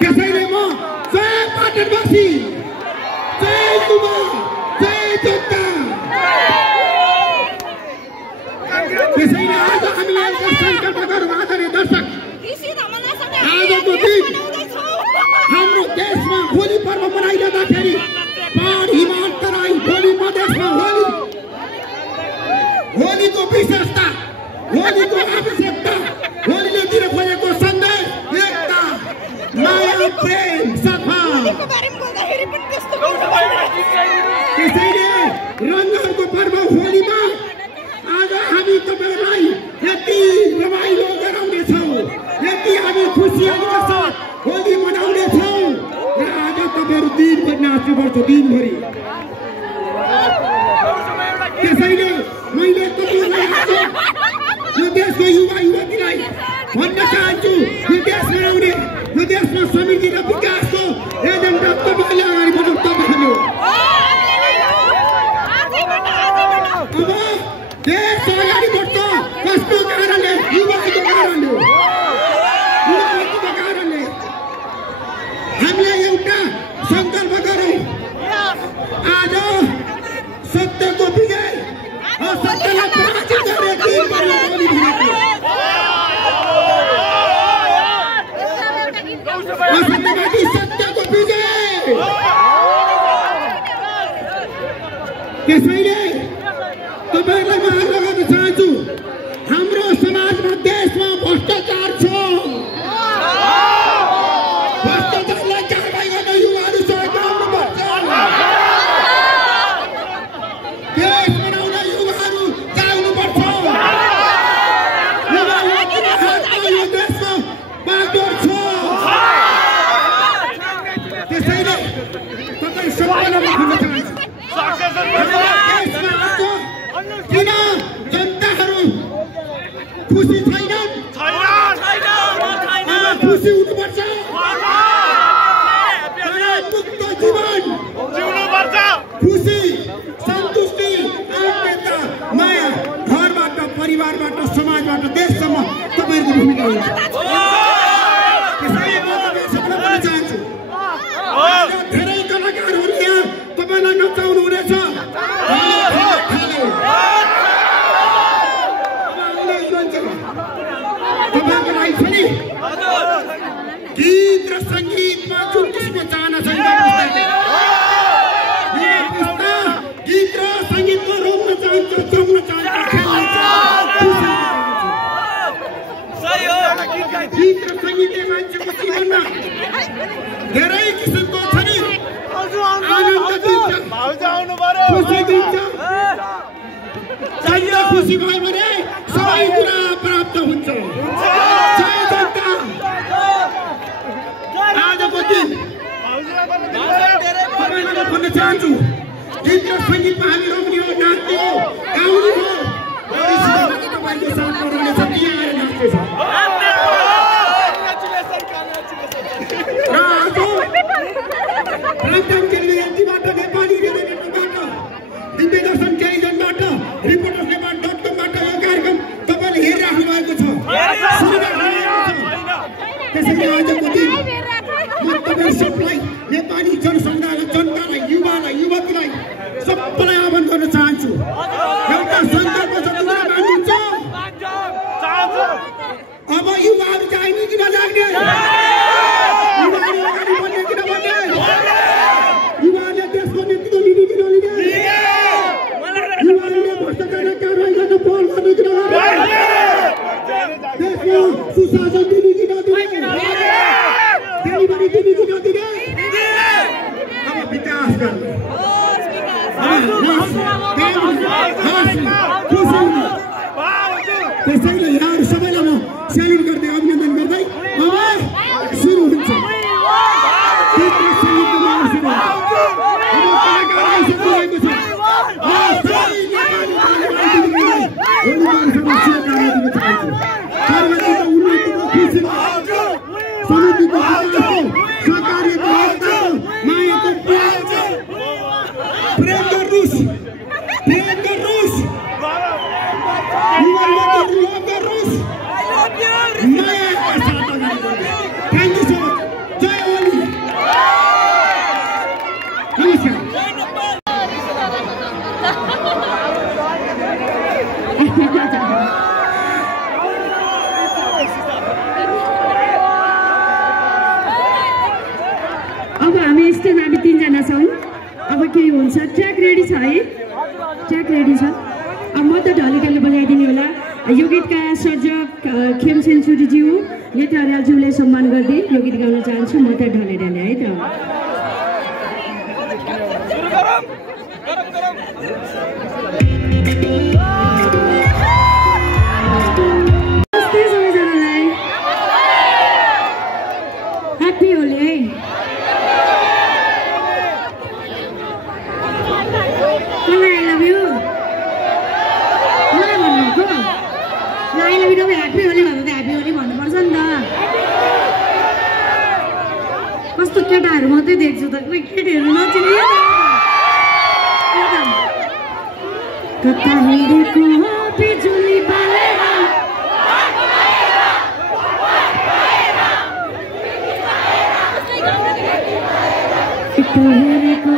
Kasai Lema, Jai Patanwasi, Jai Kumar, Jai कलकत्ताका आदरणीय दर्शक आजको दिन हाम्रो देशमा होली पर्व मनाइरहँदाखेरि पहाड हिमाल तराई होली मधेसमा होलीको विशेषता होलीको आवश्यकता होलीले दिन खोजेको सन्देश एकता माया प्रेम सद्भाव त्यसैले रङ्गहरूको पर्व होलीमा आज हामी तपाईलाई यति रमाइलो गराउनेछौँ यति हामी खुसीहरूका साथ होली मनाउनेछौँ र आज तपाईहरू दिनभरि नाच्नुपर्छ दिनभरि त्यसैले मैले तपाईलाई यो देशको युवा युवतीलाई भन्न चाहन्छु यो देश बनाउने यो देशमा समृद्धि र विकासको एजेन्डा तपाईँले अगाडि बढाउनु तपाईँहरू अब देश अगाडि बढ्छ कसको कारणले युवाको कारणले युवाको कारणले हामीले एउटा संकल्प गरौँ आज सत्यको विजय असत्यलाई पराजित गर्ने दिन पर्ने असत्यमाथि सत्यको विजय त्यसैले तपाईहरुलाई म आग्रह गर्न चाहन्छु हाम्रो समाजमा देशमा भ्रष्टाचार छ भ्रष्टाचारलाई कारबाही गर्न युवाहरू सहयोग गर्नुपर्छ देश बनाउन युवाहरू जानुपर्छ यो देशमा बाटो छ त्यसैले तपाईँ सबैलाई भन्न चाहन्छु किन जनताहरू खुसी छैनन् खुसी हुनुपर्छ मुक्त जीवन खुसी सन्तुष्टि आत्मीयता माया घरबाट परिवारबाट समाजबाट देशसम्म तपाईँहरूको भूमिका हुन्छ त्यसैले म तपाईँ सबैलाई भन्न चाहन्छु धेरै कलाकारहरू यहाँ तपाईँलाई नचाउनु हुनेछ तपाईँको लागि छ नि गीत र सङ्गीतमा जुन किसिमको चाहना छ गीत र सङ्गीतको रोप्न चाहन्छ जम्न चाहन्छ गीत र सङ्गीतले मान्छेको जीवनमा धेरै किसिमको छ नि आनन्द दिन्छ खुसी दिन्छ जनता खुसी भयो भने सबै कुरा प्राप्त हुन्छ जय जनता आजको दिन तपाईँलाई भन्न चाहन्छु गीत र सङ्गीतमा हामी रोक्ने हो नाच्ने हो गाउने हो तपाईँको साथ रहने छ त्यहाँ आएर नाच्नेछ र आज प्रान्तम टेलिभिजनबाट नेपाली रेडियोबाट दिव्य दर्शन टेलिभिजनबाट रिपोर्टर्स नेपाल.com यो कार्यक्रम तपाईँले हेरिराख्नु भएको छ त्यसैले आजको दिन म तपाईँ सबलाई नेपाली जनसमुदायलाई जनतालाई युवालाई युवतीलाई सबैलाई आह्वान गर्न चाहन्छु एउटा सङ्कल्प छ तपाईँ मान्नुहुन्छ अब युवाहरू चाहिने कि नजाग्ने युवाहरू अगाडि बढ्ने कि नबढ्ने युवाहरूले देशको नेतृत्व लिने कि नलिने युवाहरूले भ्रष्टाचारलाई कारबाही गर्न पहल गर्ने कि नगर्ने देशमा सुशासन दिने कि नदिने डेलिभरी दिने कि नदिने अब विकास गर्ने त्यसैले यहाँहरू सबैलाई म स्यालुट गर्दै अभिनन्दन गर्दै अब सुरु हुन्छ हुन्छ ट्र्याक रेडी छ है ट्र्याक रेडी छ अब म त ढलेकाले बजाइदिने होला यो गीतका सर्जक खेम सेन्चुरीज्यू नेता अर्यालज्यूले सम्मान गर्दै यो गीत गाउन चाहन्छु म त ढलेकाले है त कस्तो केटाहरू मात्रै देख्छु त कोही केटीहरू नचिने कता हिँडेको बिजुली बालेर केटो हेरेको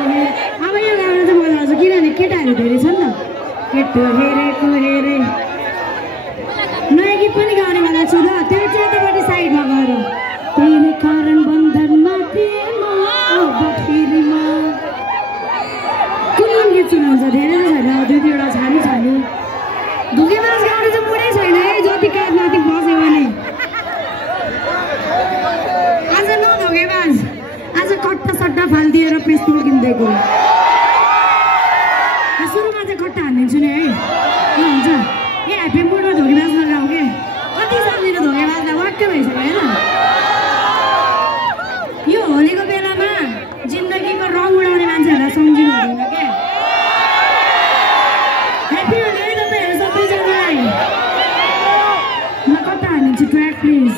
अब यो गाउन चाहिँ मजा आउँछ किनभने केटाहरू धेरै छन् नि केटो हेरेको हेरे नयाँ गीत पनि गाउने वाला छु ल त्यो चाहिँ यतापट्टि साइडमा गएर तेरे कारण बन्धनमा कुन गीत सुनाउँछ धेरै छैन दुई दुईवटा छानी छानी धोकेबाज गाउने चाहिँ पुरै छैन है जति काठमाथि बस्यो भने आज न धोकेबाज आज कट्टा सट्टा फालिदिएर पेस्टुल किनिदिएको सुरुमा चाहिँ कट्टा हानिदिन्छु नि है के हुन्छ ए ह्याप्पी मुडमा धोकेबाज लगाऊ के कति सक्दिनँ धोकेबाजलाई वाक्कै भइसक्यो होइन यो होलीको बेलामा जिन्दगीको रङ उडाउने मान्छेहरूलाई सम्झिनु हुँदैन क्या ह्याप्पी होली है तपाईँहरू सबैजनालाई म कता हानिदिन्छु ट्र्याक प्लिज